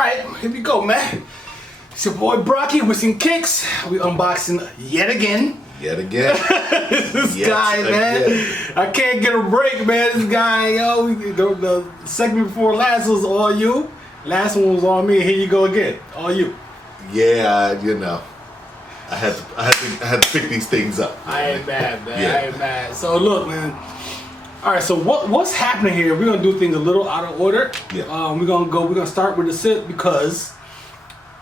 Alright, here we go, man. It's your boy Brocky with some kicks. We unboxing yet again. This guy, man. I can't get a break, man. This guy, yo. The segment before last was all you. Last one was on me. Here you go again. All you. Yeah, you know. I had to pick these things up. I ain't mad, man. Yeah. I ain't mad. So look, man. All right, so what's happening here? We're gonna do things a little out of order. Yeah. We're gonna start with the sip because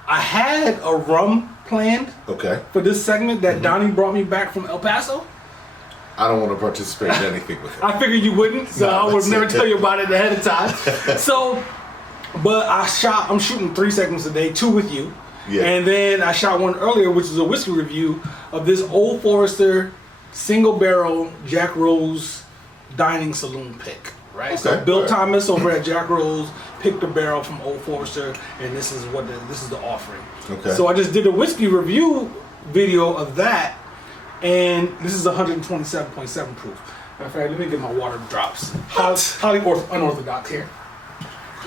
I had a rum planned. Okay. For this segment that Donnie brought me back from El Paso. I don't want to participate in anything with it. I figured you wouldn't, so I would never tell you about it ahead of time. So, but I'm shooting 3 segments a day, 2 with you. Yeah. And then I shot one earlier, which is a whiskey review of this Old Forester single barrel Jack Rose dining saloon pick. Right. Okay. So Bill Thomas over at Jack Rose picked a barrel from Old Forester, and this is the offering. Okay. So I just did a whiskey review video of that, and this is 127.7 proof. Matter of fact, let me get my water drops. Highly unorthodox here.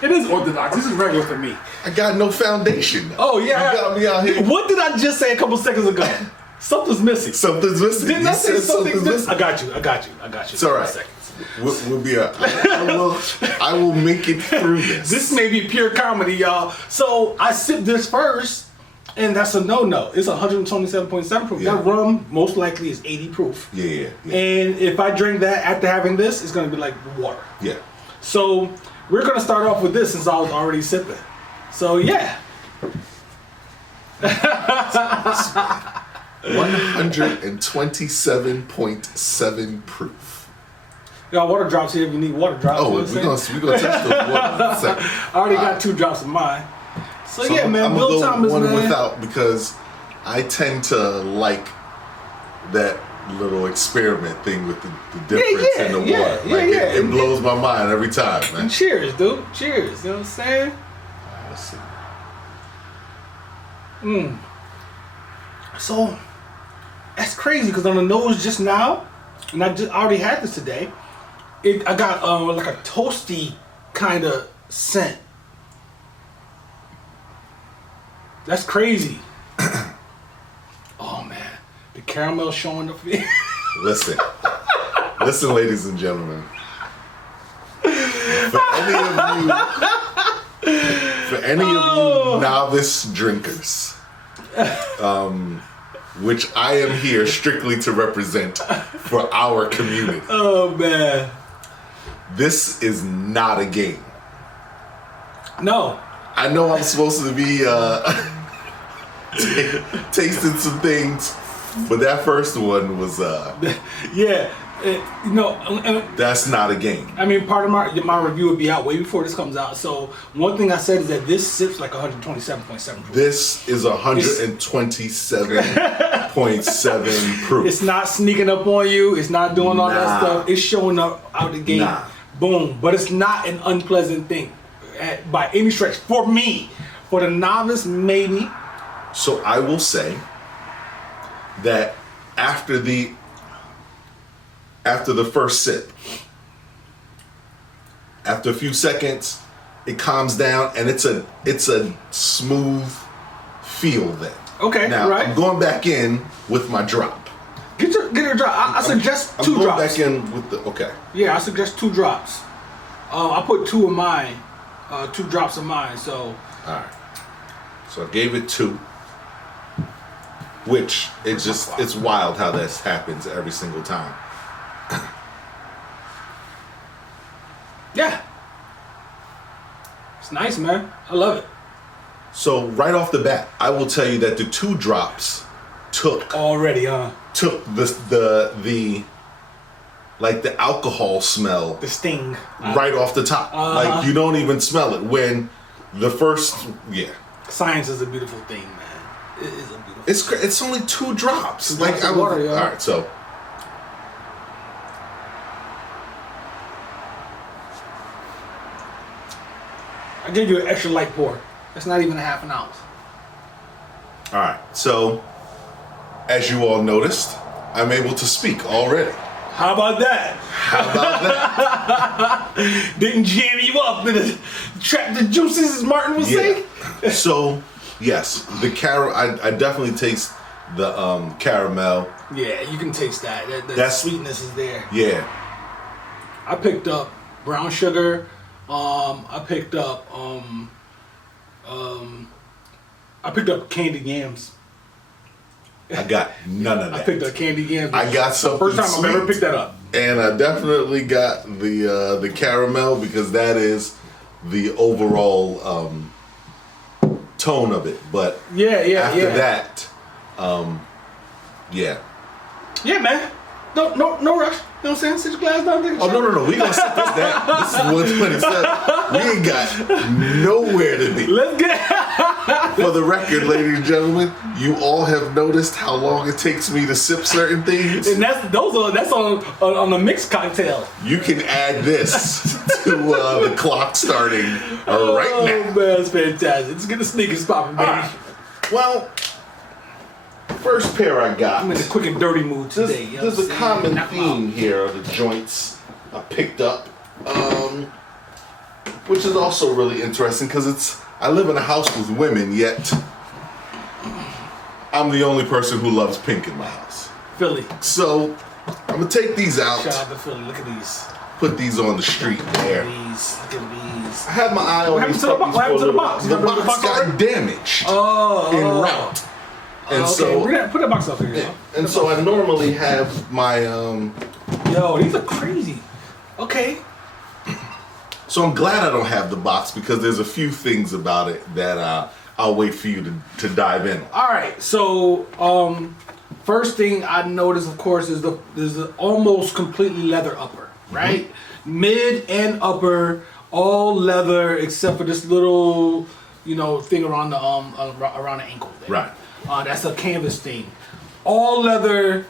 It is orthodox. This is regular for me. I got no foundation. Oh yeah. You got me out here. What did I just say a couple seconds ago? Something's missing. Something's missing. Didn't I say something's missing? Missing. I got you. It's all right. We'll be I will make it through this. This may be pure comedy, y'all. So I sipped this first, and that's a no-no. It's 127.7 proof. Yeah. That rum most likely is 80 proof. Yeah. And if I drink that after having this, it's gonna be like water. Yeah. So we're gonna start off with this since I was already sipping. So yeah. 127.7 proof. Got water drops here if you need water drops. Oh, we're gonna test the water in a second. I already got 2 drops of mine. So yeah, man, I'm Bill gonna Thomas, go one man. without because I tend to like that little experiment thing with the difference in the water. It blows my mind every time, man. And cheers, dude. Cheers. You know what I'm saying? Let's see. So that's crazy because on the nose just now, and I already had this today. I got like a toasty kind of scent. That's crazy. Oh man, the caramel showing up. Listen, ladies and gentlemen. For any of you novice drinkers, which I am here strictly to represent for our community. Oh man, this is not a game. No. I know I'm supposed to be tasting some things, but that first one was yeah. That's not a game. I mean, part of my review would be out way before this comes out. So one thing I said is that this sips like 127.7 proof. This is 127.7 proof. It's not sneaking up on you. It's not doing all that stuff. It's showing up out the gate. Boom. But it's not an unpleasant thing by any stretch. For me, for the novice, maybe. So I will say that after the first sip, after a few seconds, it calms down and it's a smooth feel then. Okay, now, right. I'm going back in with my drop. Get your drop. I suggest 2 drops. I'm going back in with okay. Yeah, I suggest 2 drops. I put 2 of mine, 2 drops of mine. So. All right. So I gave it 2. Which it's wild how this happens every single time. Yeah. It's nice, man. I love it. So right off the bat, I will tell you that the 2 drops took the like the alcohol smell, the sting, right off the top. Like you don't even smell it when the first Science is a beautiful thing, man. It is a beautiful. It's only 2 drops. Like water, all right, so. I gave you an extra light pour. That's not even a half an ounce. All right, so as you all noticed, I'm able to speak already. How about that? Didn't jam you up and trap the juices, as Martin would say? So, yes, the I definitely taste the caramel. Yeah, you can taste that. That sweetness is there. Yeah. I picked up brown sugar. I picked up candied yams. I got none of that. I picked up candied yams. I got something first time sweet, I've ever picked that up. And I definitely got the caramel because that is the overall tone of it. But after that, yeah. Yeah, man. No rush. You know what I'm saying? Sit your glass down, take a shot. No. We gonna sit this down. This is 127. We ain't got nowhere to be. Let's get For the record, ladies and gentlemen, you all have noticed how long it takes me to sip certain things. And that's on a mixed cocktail. You can add this to the clock starting right now. Oh man, that's fantastic. Let's get the sneakers popping, baby. Right. Well, first pair I got. I'm in a quick and dirty mood today. There's a common theme here of the joints I picked up, which is also really interesting because I live in a house with women, yet I'm the only person who loves pink in my house. Philly. So I'm gonna take these out. Shout out to Philly. Look at these. Put these on the street there. Look at these. I had my eye on these. What happened to the box? The box got damaged en route. And so we're gonna put the box up here. Yeah. And so I normally have my Yo, these are crazy. Okay. So I'm glad I don't have the box because there's a few things about it that I'll wait for you to dive in. All right. So first thing I noticed, of course, is the almost completely leather upper, right? Mm-hmm. Mid and upper, all leather except for this little, thing around the ankle there. Right. That's a canvas thing. All leather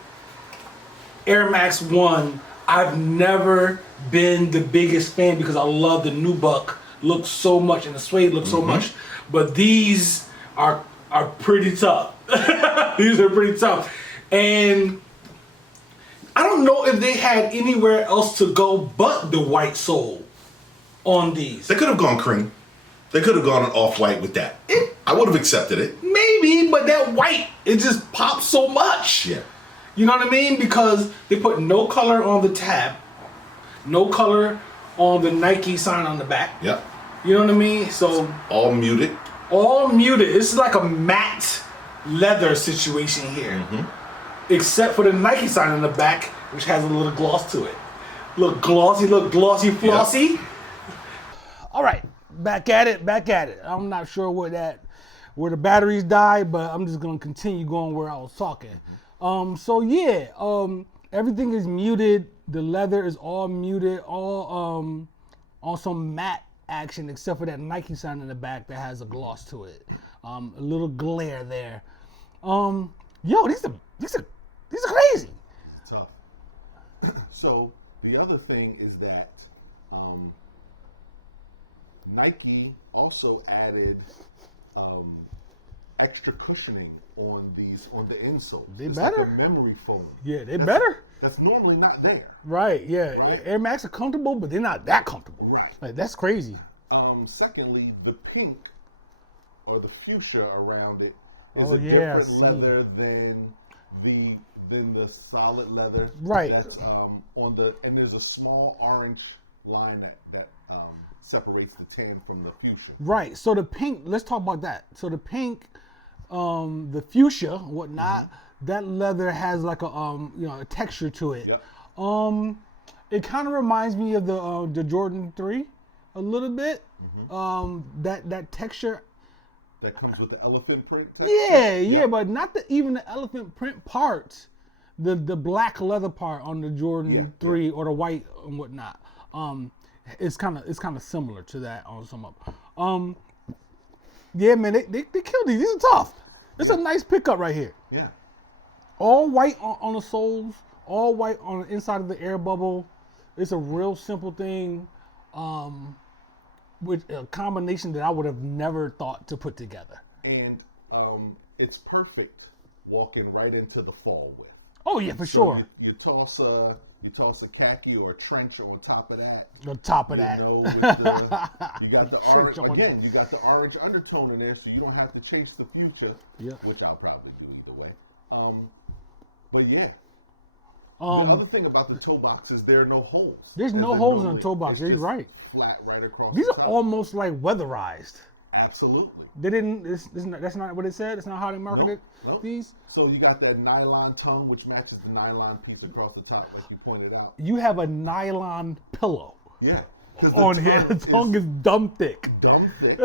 Air Max 1. I've never been the biggest fan because I love the nubuck look so much and the suede look so much. But these are pretty tough. These are pretty tough. And I don't know if they had anywhere else to go but the white sole on these. They could have gone cream. They could have gone off-white with that. I would have accepted it. Maybe, but that white, it just pops so much. Yeah. You know what I mean? Because they put no color on the tab, no color on the Nike sign on the back. Yep. You know what I mean? So all muted. All muted. This is like a matte leather situation here. Mm-hmm. Except for the Nike sign on the back, which has a little gloss to it. Look glossy, flossy. Yep. All right. Back at it. I'm not sure where the batteries died, but I'm just gonna continue going where I was talking. Everything is muted. The leather is all muted, all on some matte action, except for that Nike sign in the back that has a gloss to it. A little glare there. These are crazy. It's tough. So the other thing is that Nike also added extra cushioning on the insole. They better. Like a memory foam. Yeah, they better. That's normally not there. Right. Yeah. Right? Air Max are comfortable, but they're not that comfortable. Right. Like that's crazy. Secondly, the pink or the fuchsia around it is different leather than the solid leather. Right. That's and there's a small orange line that separates the tan from the fuchsia. Right. So the pink, let's talk about that. So the pink, the fuchsia, whatnot, that leather has like a texture to it. Yep. It kind of reminds me of the Jordan 3 a little bit. Mm-hmm. That texture. That comes with the elephant print texture? Yeah, but not even the elephant print parts. The black leather part on the Jordan 3 or the white and whatnot. It's kind of similar to that on some of them. Yeah, man, they killed these. These are tough. It's a nice pickup right here. Yeah. All white on the soles, all white on the inside of the air bubble. It's a real simple thing, with a combination that I would have never thought to put together. And it's perfect walking right into the fall with. Oh yeah, for sure. You toss a You toss a khaki or a trench on top of that. On top of that. You got the orange again. You got the orange undertone in there, so you don't have to chase the future. Yeah. Which I'll probably do either way. But yeah. The other thing about the toe box is there are no holes. There's no holes in the toe box. You're right. Flat right across. These are almost like weatherized. Absolutely. They didn't. That's not what it said. It's not how they marketed these. So you got that nylon tongue, which matches the nylon piece across the top, like you pointed out. You have a nylon pillow. Yeah. On here, the tongue is dumb thick. Dumb thick.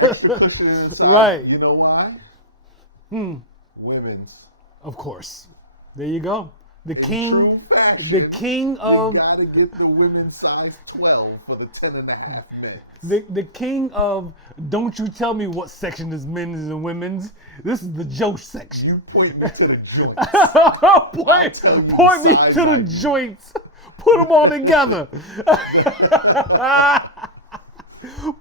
Extra cushion inside. Right. You know why? Women's. Of course. There you go. The In king. True fashion, the king of. You gotta get the women's size 12 for the 10.5 men. The king of. Don't you tell me what section is men's and women's. This is the Joe section. You point me to the joints. point me to the joints. Put them all together.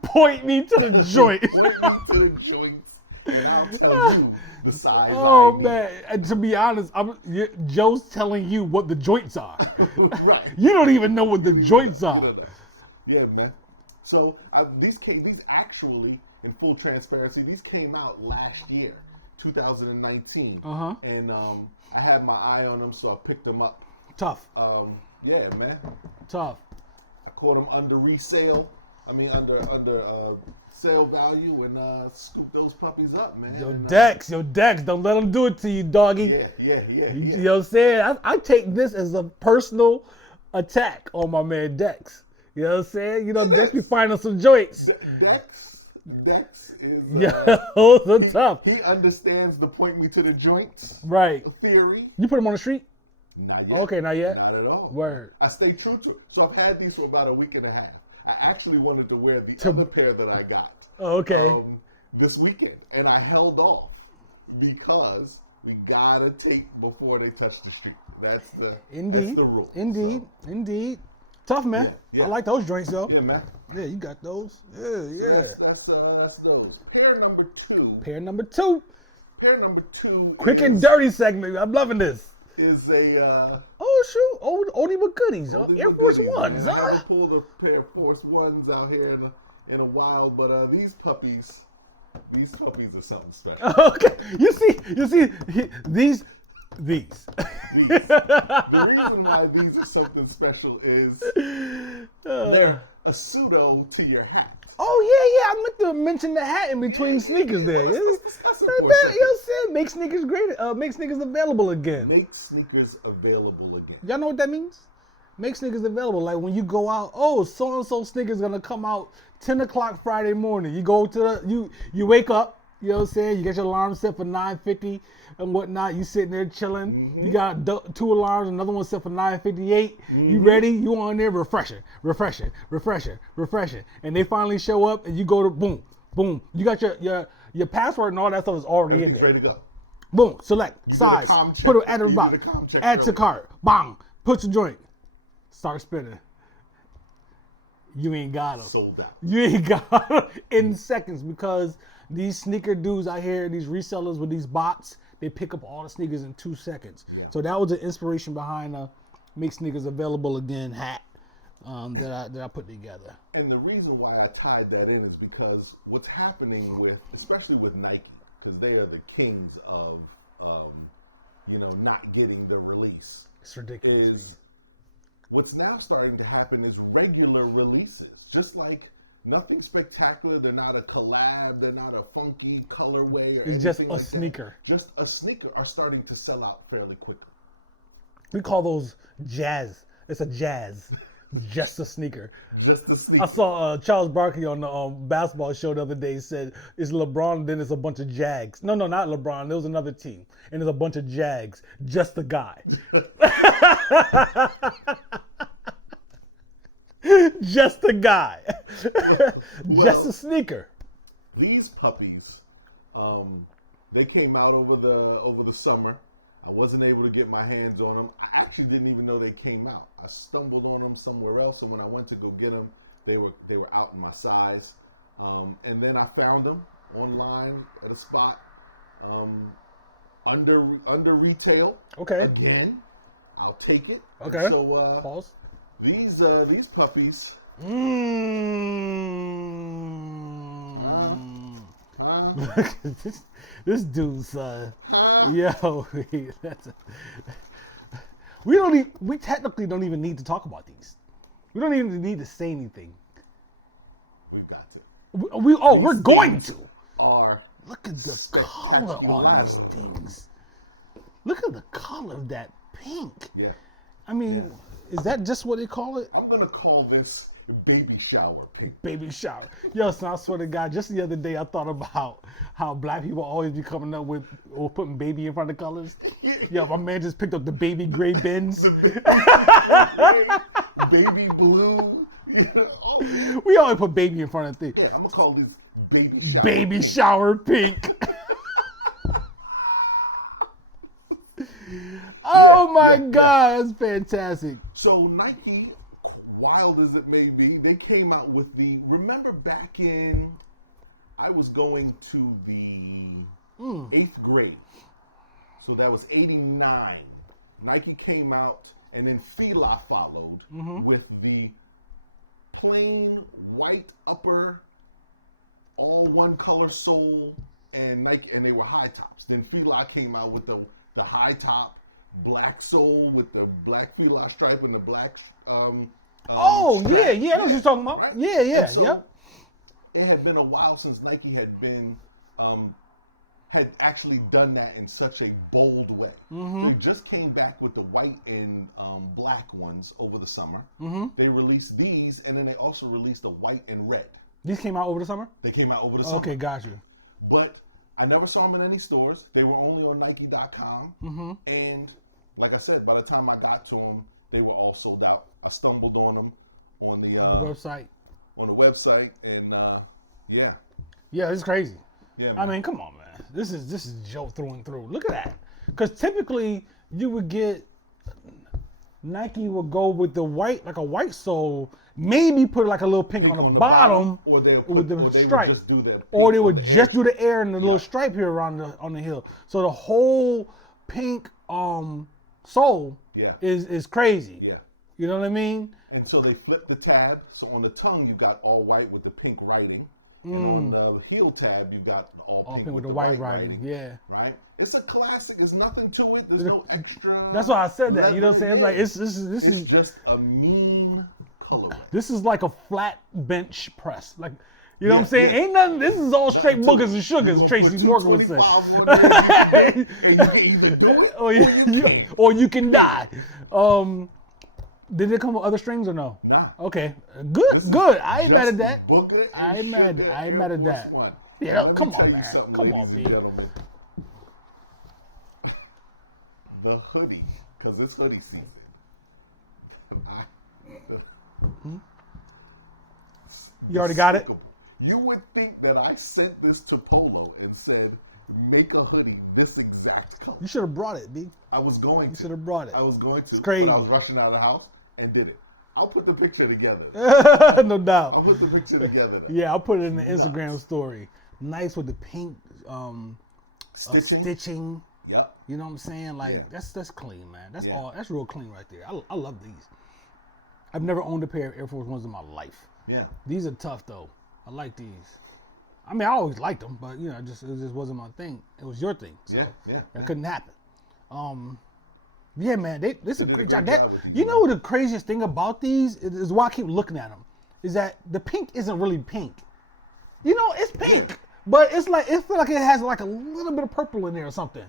Point me to the joint. Point me to the joints, and I'll tell you the size. Oh man! And to be honest, Joe's telling you what the joints are. Right. You don't even know what the joints are. Yeah, man. So these actually, in full transparency, these came out last year, 2019. And I had my eye on them, so I picked them up. Tough. Yeah, man. Tough. I caught them under resale. Under sale value and scoop those puppies up, man. Yo, Dex, don't let them do it to you, doggy. Yeah. You know what I'm saying? I take this as a personal attack on my man Dex. You know what I'm saying? You know, Dex be finding some joints. Dex is... those are tough. He understands the point me to the joints theory. You put him on the street? Not yet. Okay, not yet? Not at all. Word. I stay true to it. So I've had these for about a week and a half. I actually wanted to wear the other pair that I got. Oh, okay. This weekend. And I held off because we gotta take before they touch the street. That's the rule. Indeed. Tough, man. Yeah. I like those joints, though. Yeah, man. Yeah, you got those. Yeah. That's those. Pair number two. Pair number two. Quick and dirty segment. I'm loving this. Is a oldie but goodies. Air Force Ones. Man. I haven't pulled a pair of Force Ones out here in a while, but these puppies are something special. Okay, you see these. The reason why these are something special is they're a pseudo to your hat. Oh yeah, I meant to mention the hat in between sneakers there. That's you know what I'm saying? Make sneakers great. Make sneakers available again. Make sneakers available again. Y'all know what that means? Make sneakers available. Like when you go out, so and so sneakers gonna come out 10 o'clock Friday morning. You go to you wake up. You know what I'm saying? You get your alarm set for 9:50 and whatnot. You sitting there chilling. Mm-hmm. You got 2 alarms, another one set for 9:58. Mm-hmm. You ready? You on there refreshing. And they finally show up and you go to boom. You got your password and all that stuff is already in there. Ready to go. Boom. Select size. Put it at the bottom. Add to cart. Bang. Put your joint. Start spinning. You ain't got them. Sold out. You ain't got them in seconds because these sneaker dudes out here, these resellers with these bots, they pick up all the sneakers in 2 seconds. Yeah. So that was the inspiration behind the Make Sneakers Available Again hat that I put together. And the reason why I tied that in is because what's happening especially with Nike, because they are the kings of, not getting the release. It's ridiculous. What's now starting to happen is regular releases, just like. Nothing spectacular. They're not a collab. They're not a funky colorway. It's just a sneaker. Just a sneaker are starting to sell out fairly quickly. We call those jazz. It's a jazz. Just a sneaker. Just a sneaker. I saw Charles Barkley on the basketball show the other day said it's LeBron, then it's a bunch of Jags. No, not LeBron. There was another team. And there's a bunch of Jags. Just a guy. Just a guy. Just a sneaker. These puppies, they came out over the summer. I wasn't able to get my hands on them. I actually didn't even know they came out. I stumbled on them somewhere else, and when I went to go get them, they were out in my size. And then I found them online at a spot under retail. Okay. Again. I'll take it. Okay. So Pause. These puppies. This dude, son. Yo, we technically don't even need to talk about these. We don't even need to say anything. We've got to. We're going to. Look at the color on these things. Look at the color of that pink. Yeah. I mean, is that just what they call it? I'm gonna call this baby shower pink. Baby shower. Yo, son, I swear to God, just the other day I thought about how black people always be coming up with or putting baby in front of colors. Yo, my man just picked up the baby gray Benz. Baby blue. We always put baby in front of things. Yeah, I'm gonna call this baby shower baby pink. shower pink. Oh my God, that's fantastic. So Nike, wild as it may be, they came out with remember back in, I was going to the 8th grade. So that was 89. Nike came out and then Fila followed with the plain white upper, all one color sole, and Nike, and they were high tops. Then Fila came out with the high top, black sole with the black Fila stripe and the black. I know what you're talking about. Right? Yeah, so yep. It had been a while since Nike had actually done that in such a bold way. They just came back with the white and black ones over the summer. They released these, and then they also released the white and red. These came out over the summer? They came out over the summer. Okay, got you. But I never saw them in any stores. They were only on Nike.com. And like I said, by the time I got to them, they were all sold out. I stumbled on them on the website. On the website, and yeah. Yeah, it's crazy. Yeah, man. I mean, come on, man. This is Joe through and through. Look at that. Because typically you would get Nike would go with the white, like a white sole, maybe put like a little pink on the bottom or with the stripe. Or they would just do the air and the little stripe here around on the heel. So the whole pink sole is crazy. Yeah. You know what I mean? And so they flipped the tab. So on the tongue you got all white with the pink writing. And on the heel tab you got all pink with the white writing. Yeah. Right? It's a classic. There's nothing to it. There's no extra. That's why I said that. You know what I'm saying? It's like this is just a mean color. This is like a flat bench press. Like, you know what I'm saying? Ain't nothing. This is all straight boogers and sugars. Tracy Morgan would say. And you can either do it or you can die. Did it come with other strings or no? Nah. Okay. Good. I ain't mad at that. I ain't mad at that. Yeah, come on, man. Come on, B. The hoodie, because it's hoodie season. You already got it? You would think that I sent this to Polo and said, make a hoodie this exact color. You should have brought it, B. I was going to. You should have brought it. I was going to. It's crazy. But I was rushing out of the house and did it. I'll put the picture together. No doubt. I'll put the picture together. Yeah, I'll put it in the Instagram story. Nice with the pink stitching. Yep. You know what I'm saying? Like that's clean, man. That's all. That's real clean right there. I love these. I've never owned a pair of Air Force Ones in my life. Yeah. These are tough though. I like these. I mean, I always liked them, but you know, it just wasn't my thing. It was your thing, so that couldn't happen. Yeah, man, this is a great job. You know what the craziest thing about these is why I keep looking at them is that the pink isn't really pink. You know, it's pink, but it's like it feels like it has like a little bit of purple in there or something,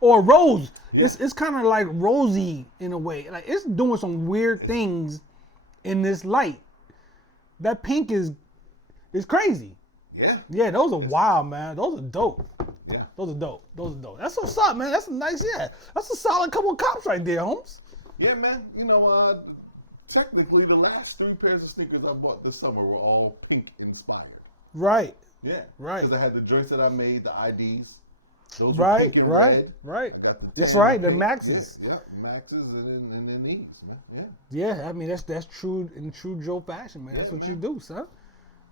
or rose. Yeah. It's kind of like rosy in a way. Like it's doing some weird things in this light. That pink is crazy. Yeah. Yeah, those are wild, man. Those are dope. Yeah. Those are dope. That's what's up, man. That's a nice, that's a solid couple of cops right there, Holmes. Yeah, man. You know, technically the last 3 pairs of sneakers I bought this summer were all pink inspired. Right. Yeah. Right. Because I had the joints that I made, the IDs. Those were pink and red. Right. That's right. The Maxes. Yeah. Maxes and then these, man. Yeah. Yeah. I mean, that's true in true Joe fashion, man. That's what you do, son.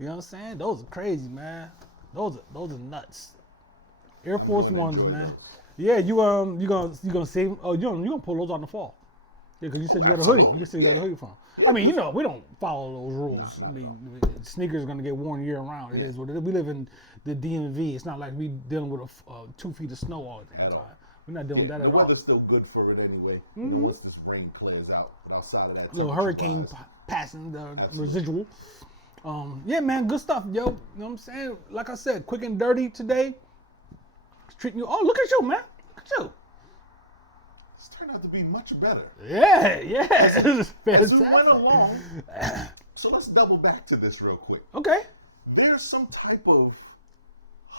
You know what I'm saying? Those are crazy, man. Those are nuts. Air Force Ones, man. Yeah, you gonna save? Oh, you gonna pull those out in the fall? Yeah, because you said you got a hoodie. Absolutely. You said you got a hoodie from. Yeah, I mean, we don't follow those rules. I mean, sneakers are going to get worn year round. It is what it is. We live in the DMV. It's not like we dealing with 2 feet of snow all the damn time. We're not dealing with that at the all. weather's still good for it anyway. Once this rain clears out, but outside of that, Little hurricane passing the residual. Yeah, man, good stuff, yo. You know what I'm saying? Like I said, quick and dirty today. Treating you. Oh, look at you, man. Look at you. It's turned out to be much better. Yeah. As Fantastic. we went along, so let's double back to this real quick. Okay. There's some type of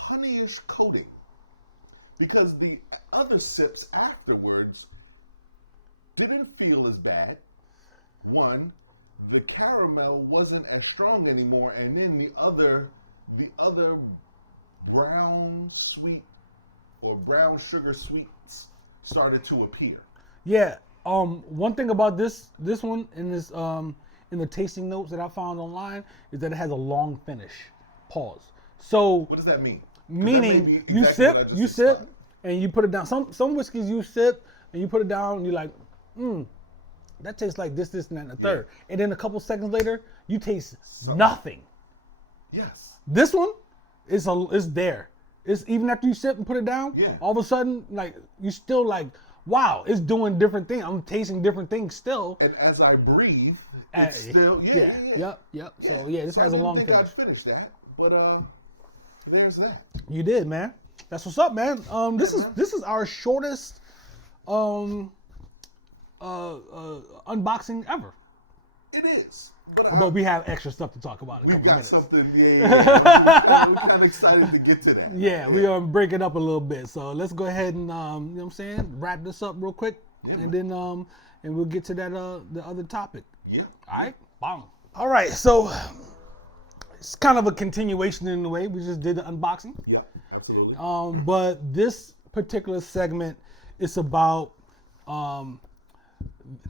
honeyish coating because the other sips afterwards didn't feel as bad. One, the caramel wasn't as strong anymore, and then the other brown sweet or brown sugar sweets started to appear. Yeah. One thing about this one in this in the tasting notes that I found online is that it has a long finish. Pause. So what does that mean? Meaning you sip, and you put it down. Some whiskeys you sip and you put it down and you're like, that tastes like this, and that, and the third. And then a couple seconds later, you taste nothing. Yes. This one is there. It's even after you sip and put it down, all of a sudden, like, you still like, wow, it's doing different things. I'm tasting different things still. And as I breathe, it's still, Yep. So, this has a long finish. I didn't think I'd finish that, but there's that. You did, man. That's what's up, man. This is our shortest unboxing ever. It is. But we have extra stuff to talk about in a couple minutes. Something, We're kind of excited to get to that. Yeah, we're going to break it up a little bit. So let's go ahead and, you know what I'm saying, wrap this up real quick. And then and we'll get to that the other topic. Yeah. All right? Bang. All right, so it's kind of a continuation in a way. We just did the unboxing. Yeah, absolutely. But this particular segment is about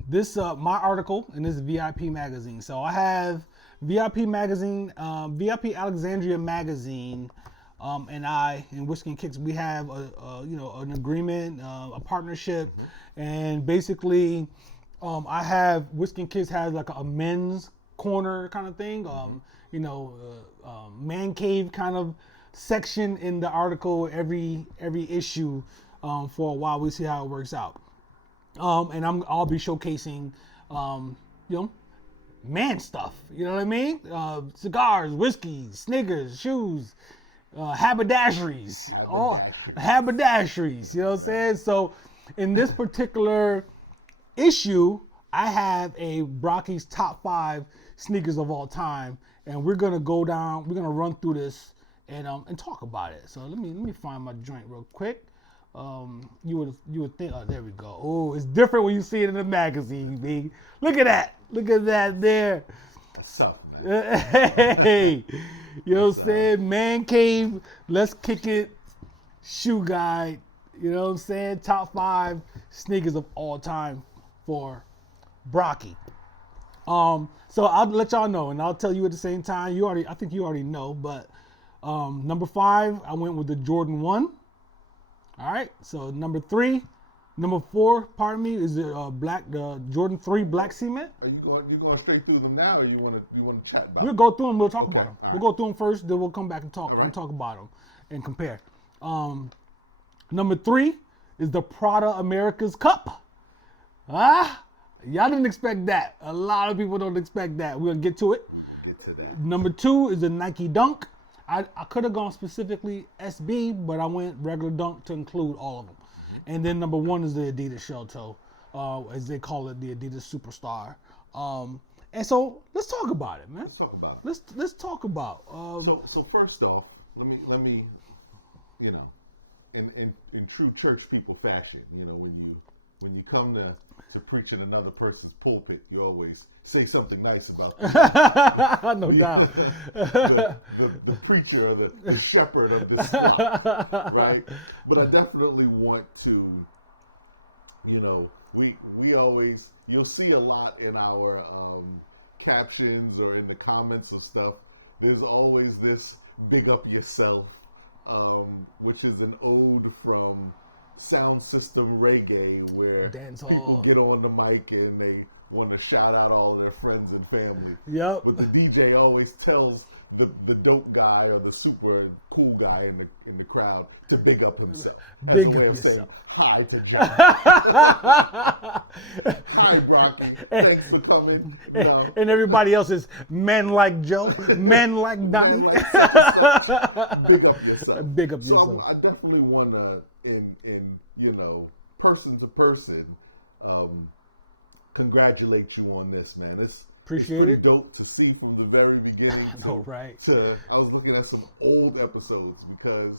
this my article in this VIP magazine. So I have VIP magazine, VIP Alexandria magazine, and I in Whiskey and Kicks we have an agreement, a partnership, and basically I have Whiskey and Kicks has like a men's corner kind of thing, man cave kind of section in the article every issue for a while. We see how it works out. And I'll be showcasing, man stuff. You know what I mean? Cigars, whiskey, Snickers, shoes, haberdasheries, all haberdasheries. You know what I'm saying? So, in this particular issue, I have a Brocky's top 5 sneakers of all time, and we're gonna go down. We're gonna run through this and talk about it. So let me find my joint real quick. You would think, oh, there we go. Oh, it's different when you see it in the magazine, B. Look at that. Look at that there. That's something, man. Hey, you know what I'm saying? Man cave, let's kick it. Shoe guide. You know what I'm saying? Top 5 sneakers of all time for Brocky. So I'll let y'all know, and I'll tell you at the same time. I think you already know, but number 5, I went with the Jordan 1. All right, so number 4, pardon me, is the Jordan 3 black cement. Are you going straight through them now, or you want to chat about? We'll go through them. We'll talk about them. We'll go through them first, then we'll come back and talk about them and compare. Number 3 is the Prada America's Cup. Y'all didn't expect that. A lot of people don't expect that. We're gonna get to it. We'll get to that. Number 2 is the Nike Dunk. I could have gone specifically SB, but I went regular Dunk to include all of them. And then number 1 is the Adidas Shell Toe, as they call it, the Adidas Superstar. And so let's talk about it, man. Let's talk about it. Let's talk about. So first off, let me, in true church people fashion, when you come to preach in another person's pulpit, you always say something nice about them. No doubt. the preacher or the shepherd of this flock, right? But I definitely want to, we always, you'll see a lot in our captions or in the comments of stuff. There's always this big up yourself, which is an ode from sound system reggae where Dance people hall. get on the mic and they want to shout out all their friends and family. Yep. But the DJ always tells the dope guy or the super cool guy in the crowd to big up himself. That's Big a way up of saying yourself. hi to John. Hi, Brocky. Thanks for coming. No. And everybody else is men like Joe, men like Donnie. Big up yourself. Big up So yourself. I definitely want to, in person to person, congratulate you on this, man. It's Appreciate pretty it. dope to see from the very beginning. I know, right? I was looking at some old episodes because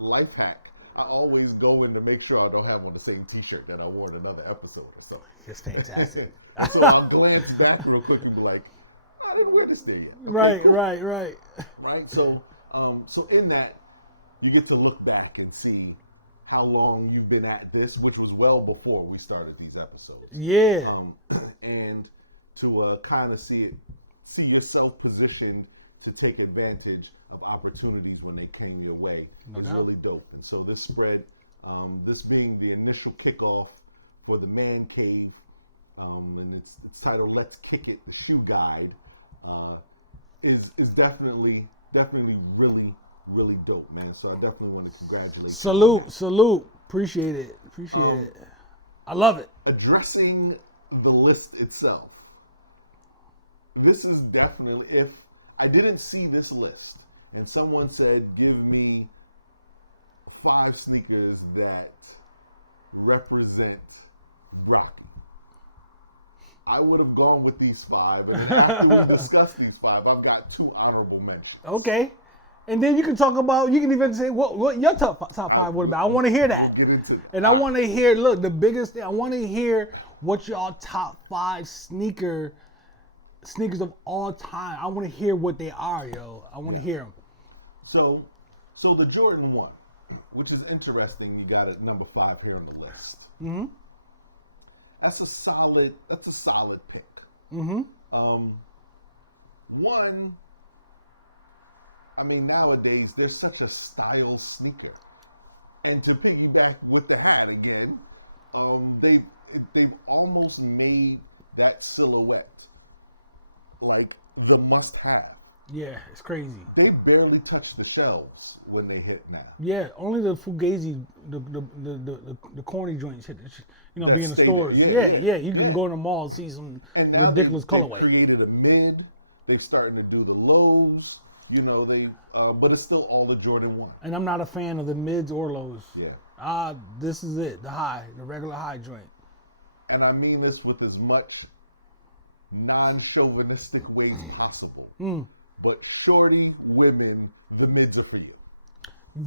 life hack. I always go in to make sure I don't have on the same T-shirt that I wore in another episode or something. It's fantastic. So I'll glance back real quick and be like, I didn't wear this there yet. Okay, Right, cool. right. Right. So in that, you get to look back and see how long you've been at this, which was well before we started these episodes. Yeah. And to kind of see yourself positioned to take advantage of opportunities when they came your way No is doubt. really dope. And so this spread, this being the initial kickoff for the Man Cave, and it's titled "Let's Kick It: The Shoe Guide," is definitely really dope, man. So I definitely want to congratulate you. Salute. Appreciate it. I love it. Addressing the list itself. This is definitely, if I didn't see this list and someone said, give me 5 sneakers that represent Rocky, I would have gone with these 5. And after we discuss these 5, I've got 2 honorable mentions. Okay. And then you can talk about, you can even say what your top 5 would be. I want to hear that. Get into that. And I want to hear, look, the biggest thing, I want to hear what y'all top 5 sneakers of all time. I want to hear what they are, yo. I want to hear them. So the Jordan 1, which is interesting, you got it number 5 here on the list. Mm-hmm. That's a solid pick. Mm-hmm. One, I mean, nowadays there's such a style sneaker, and to piggyback with the hat again, they've almost made that silhouette like the must-have. Yeah, it's crazy. They barely touch the shelves when they hit now. Yeah, only the Fugazi, the corny joints hit, That be in the stay stores. there. Yeah. You can Yeah. go in the mall and see some And now ridiculous they've colorway. created a mid. They're starting to do the lows. But it's still all the Jordan 1. And I'm not a fan of the mids or lows. Yeah. This is it, the regular high joint. And I mean this with as much non-chauvinistic way possible. But shorty women, the mids are for you.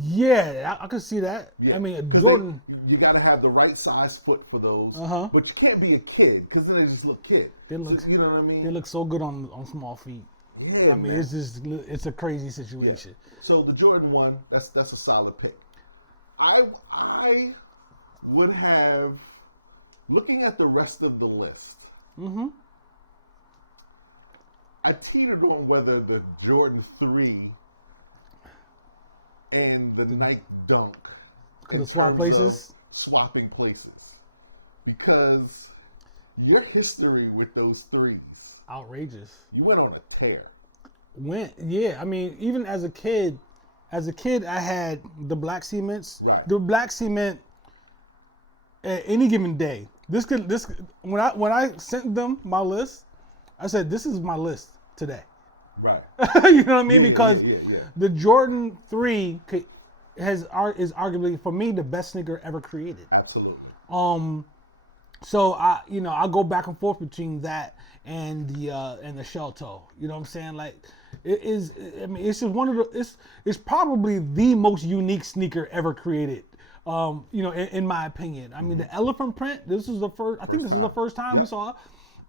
Yeah, I can see that. Yeah. I mean, 'Cause Jordan. You got to have the right size foot for those. Uh-huh. But you can't be a kid because then they just look kid. They look- So, you know what I mean? They look so good on small feet. Yeah, I mean, man. it's a crazy situation. So the Jordan 1, that's a solid pick. I would have, looking at the rest of the list, Mm-hmm. I teetered on whether the Jordan 3 and the Nike Dunk Could in have swapped terms places. of swapping places, because your history with those 3s, Outrageous. you went on a tear. Yeah. I mean, even as a kid, I had the black cements. Right. The black cement. At any given day, when I sent them my list, I said, this is my list today. Right. You know what I mean? Yeah, Because yeah. the Jordan 3 is arguably, for me, the best sneaker ever created. Absolutely. So I go back and forth between that and the shell toe. You know what I'm saying? Like, it is. I mean, it's just one of the. It's probably the most unique sneaker ever created. In my opinion. I mean, the elephant print. This is the first. I think this is the first time we saw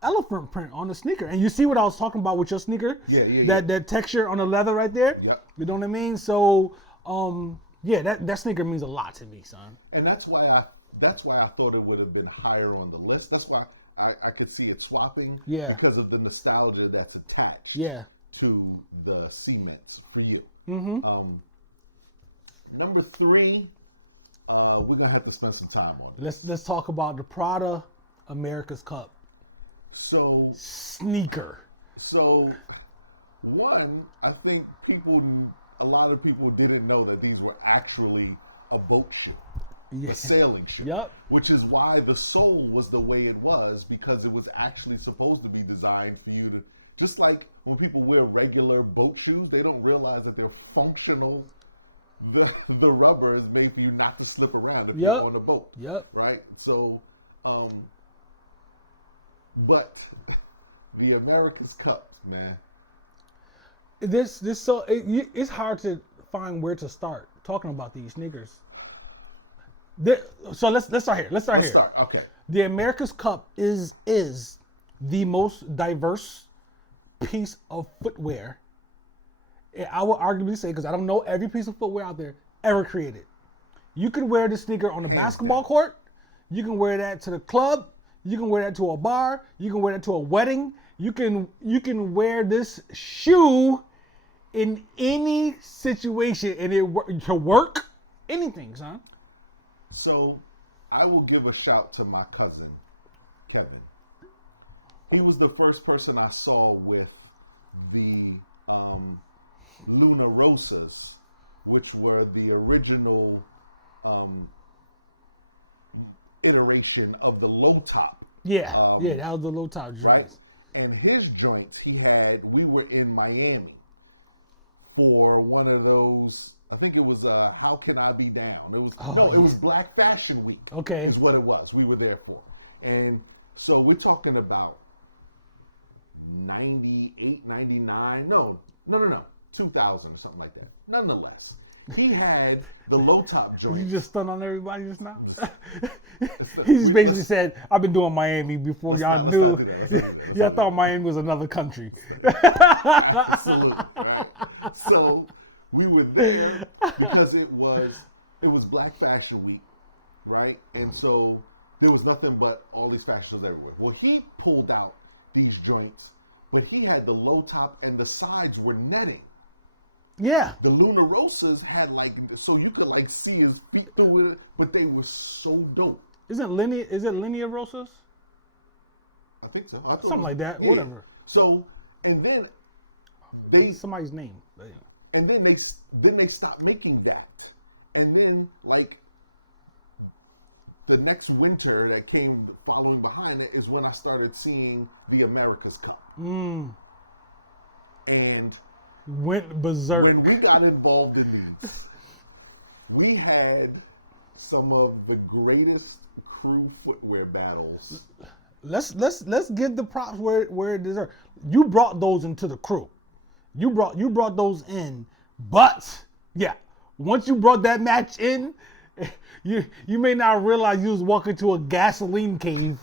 elephant print on the sneaker. And you see what I was talking about with your sneaker? Yeah. That texture on the leather right there. Yep. You know what I mean? So, that sneaker means a lot to me, son. And that's why I thought it would have been higher on the list. That's why I could see it swapping. Yeah. Because of the nostalgia that's attached. Yeah. To the cements for you. Mm-hmm. Number 3, We're gonna have to spend some time on it. Let's talk about the Prada America's Cup So, sneaker. one, I think a lot of people didn't know that these were actually a boat ship, a sailing ship. Yep. Which is why the sole was the way it was, because it was actually supposed to be designed for you to, just like when people wear regular boat shoes, they don't realize that they're functional. The rubber is made for you not to slip around if you're on a boat. Yep. Right? So, but the America's Cup, man. It's hard to find where to start talking about these sneakers. So let's start here. Let's start here. Okay. The America's Cup is the most diverse piece of footwear. I will arguably say, because I don't know every piece of footwear out there ever created. You can wear this sneaker on a basketball court. You can wear that to the club. You can wear that to a bar. You can wear that to a wedding. You can wear this shoe in any situation and to work, anything, son. So I will give a shout to my cousin, Kevin. He was the first person I saw with the Luna Rosas, which were the original iteration of the low top. Yeah, that was the low top joints. Right? And his joints, we were in Miami for one of those, I think it was How Can I Be Down? It was Black Fashion Week. Okay. Is what it was. We were there for. And so we're talking about 98, 99, no, 2000 or something like that. Nonetheless, he had the low top joint. You just stunned on everybody just now? He just basically said, I've been doing Miami before y'all knew. Y'all thought Miami was another country. Absolutely. Right? So we were there because it was Black Fashion Week, right? And so there was nothing but all these fashions everywhere. Well, he pulled out these joints, but he had the low top and the sides were netting. Yeah. The Luna Rosas had so you could see his feet through it, but they were so dope. Is it Linear Rosas? I think so. Something like that. Yeah. Whatever. So, and then it's somebody's name. And then they stopped making that. And then the next winter that came following behind it is when I started seeing the America's Cup. And went berserk. When we got involved in these, we had some of the greatest crew footwear battles. Let's give the props where it deserves. You brought those into the crew. You brought those in, but yeah, once you brought that match in, you may not realize you was walking to a gasoline cave